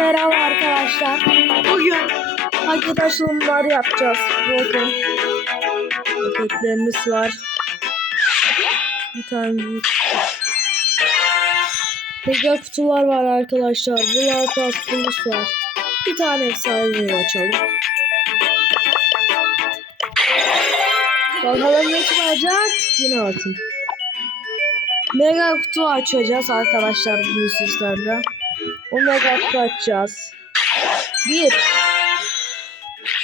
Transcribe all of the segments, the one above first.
Merhaba arkadaşlar. Bugün paket açılımları yapacağız. Bakın. Paketlerimiz var. Bir tane büyük. Mega kutular var arkadaşlar. Bunlar pastımız var. Bir tane efsaneyi açalım. Bakalım ne çıkacak? Yine atın. Mega kutu açacağız arkadaşlar bu sizlerle. O mega kutu açacağız. Bir.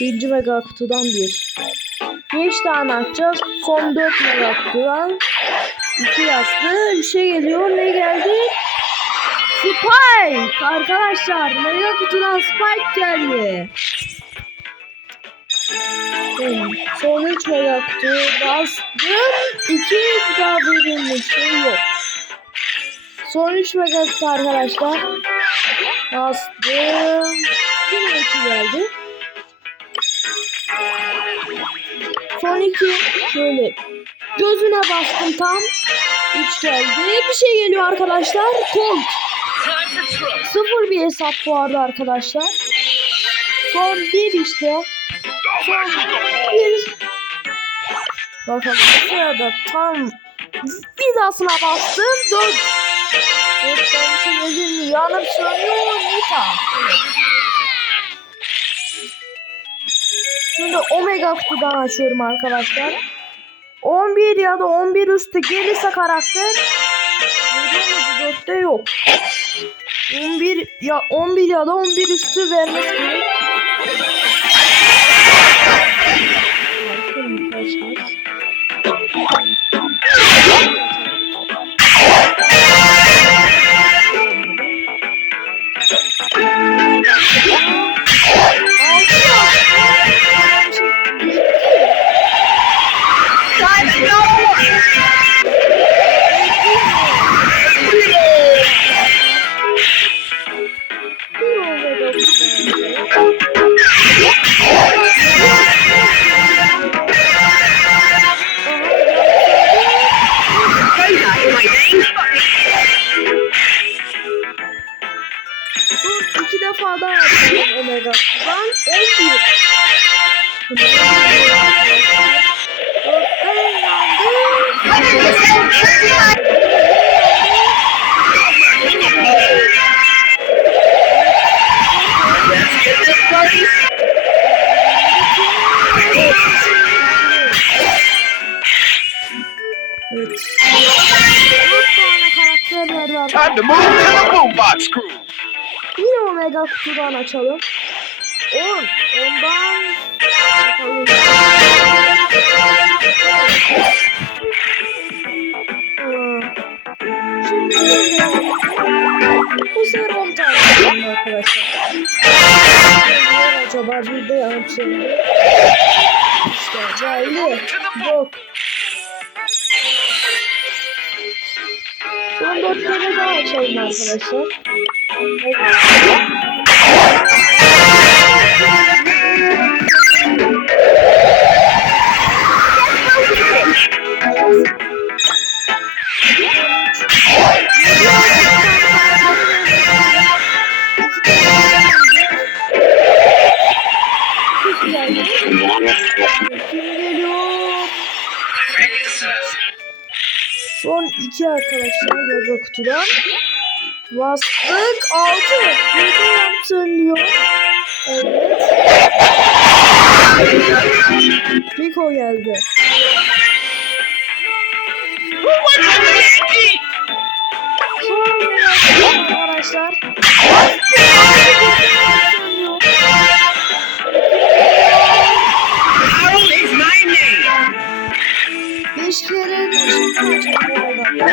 Birinci mega kutudan bir. Beş tane açacağız. Son dört mega kutudan. iki yazdı. Bir şey geliyor. Ne geldi? Spike! Arkadaşlar mega kutudan Spike geldi. Hmm, Son 3 mega kutu bastım. 2 daha bir şey yok. Son 3 mega kutu arkadaşlar. Bastım. Yine 2 geldi. Son 2 şöyle gözüne bastım tam. 3 geldi. Bir şey geliyor arkadaşlar. Colt. Sıfır bir hesap bu arada arkadaşlar. Son bir işte. Son bir. Bakalım sırada tam bir dasına bastım. Dört. Şey gözüm yanıp. Nita. Şimdi Omega kutudan açıyorum arkadaşlar. 11 ya da 11 üstü gelirse karakter. 4'te yok. 11 ya 11 ya da 11 üstü vermesi. Time to move to the boombox crew. Yine Omega kutudan açalım. 10. Ondan bakalım. Aa, Şimdi bu sefer 10 tane arkadaşlar. Acaba bir de söndü. İşte cahili. Yok. Son 4 tane daha açalım arkadaşlar. Kim 2 arkadaşlar yoga kutudan. Bastık. 6. Neden söylüyor? Evet. Rico geldi. Sonra arkadaşlar. Beş kere beş kere ya.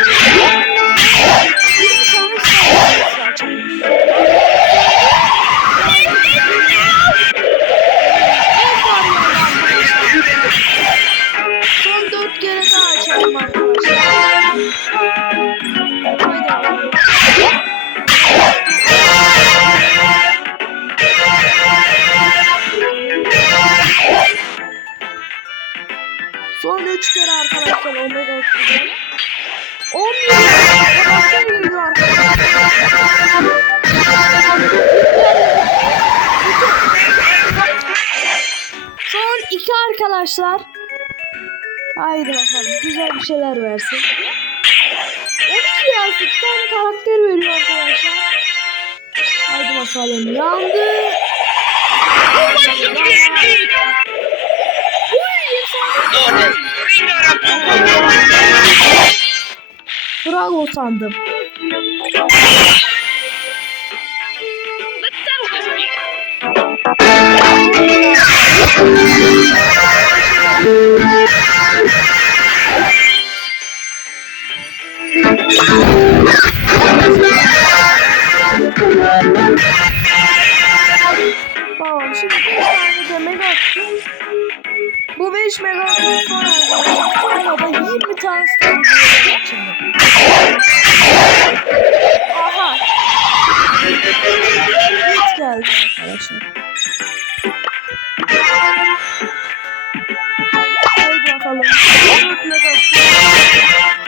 Son dört kere daha açalım arkadaşlar. Son üç kere arkadaşlar onu da. 10 milyon. Son iki arkadaşlar. Haydi bakalım güzel bir şeyler versin. 12 yaz 2 tane karakter veriyor arkadaşlar. Haydi bakalım yandı. Doğru. Bravo sandım. Tamam şimdi bir tane de mega Bu 5 mega sonra da 20 tane içinde. Aha. Hiç geldi arkadaşlar. Haydi bakalım. 4 mega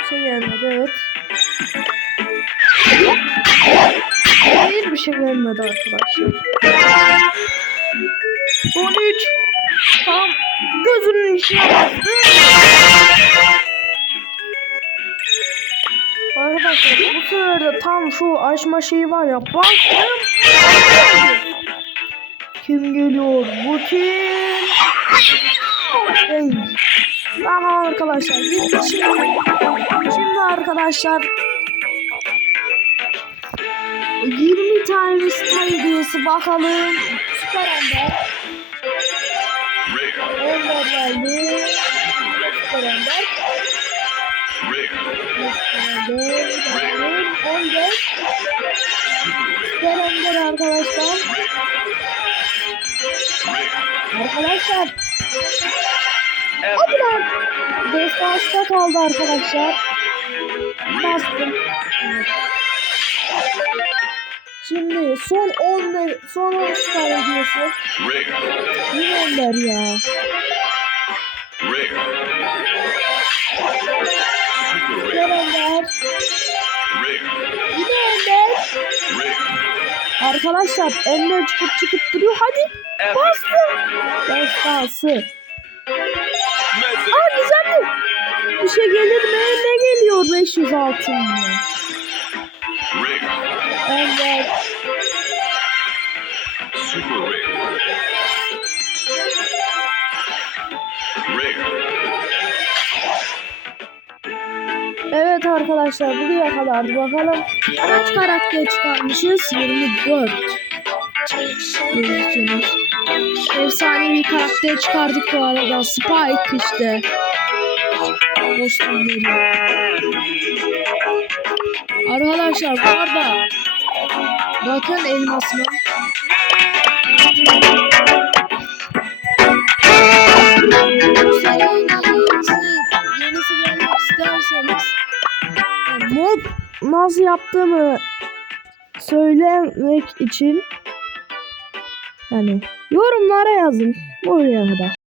şey gelmedi evet. Hayır bir şey gelmedi arkadaşlar. 13 Tam gözünün içine bastı. Arkadaşlar bu sefer de tam şu açma şeyi var ya bastım. Kim geliyor? Bu kim? Hey. Tamam arkadaşlar bitti şimdi. Şimdi arkadaşlar 20 tane star hediyesi bakalım. Süper Ender. Ender geldi. Süper Ender. Süper Ender. Ender. Süper Ender arkadaşlar. Arkadaşlar. Hadi lan. Destansta kaldı arkadaşlar. Bastım. Evet. Şimdi son 10 ne- son 10 star hediyesi. Yine Ender ya. Süper Ender. Yine Ender. Arkadaşlar Ender çıkıp çıkıp duruyor. Hadi. Bastım. Destansı. Aa güzel mi? Bir şey gelir mi? Ne geliyor 500 altın mı? Ender. Evet arkadaşlar buraya kadardı. Bakalım kaç karakter çıkarmışız? 24. Görüyorsunuz. Efsane bir karakter çıkardık bu arada. Spike işte. Benim. Arkadaşlar bu arada bakın elmasıma. Nasıl yaptığımı söylemek için yani yorumlara yazın buraya kadar.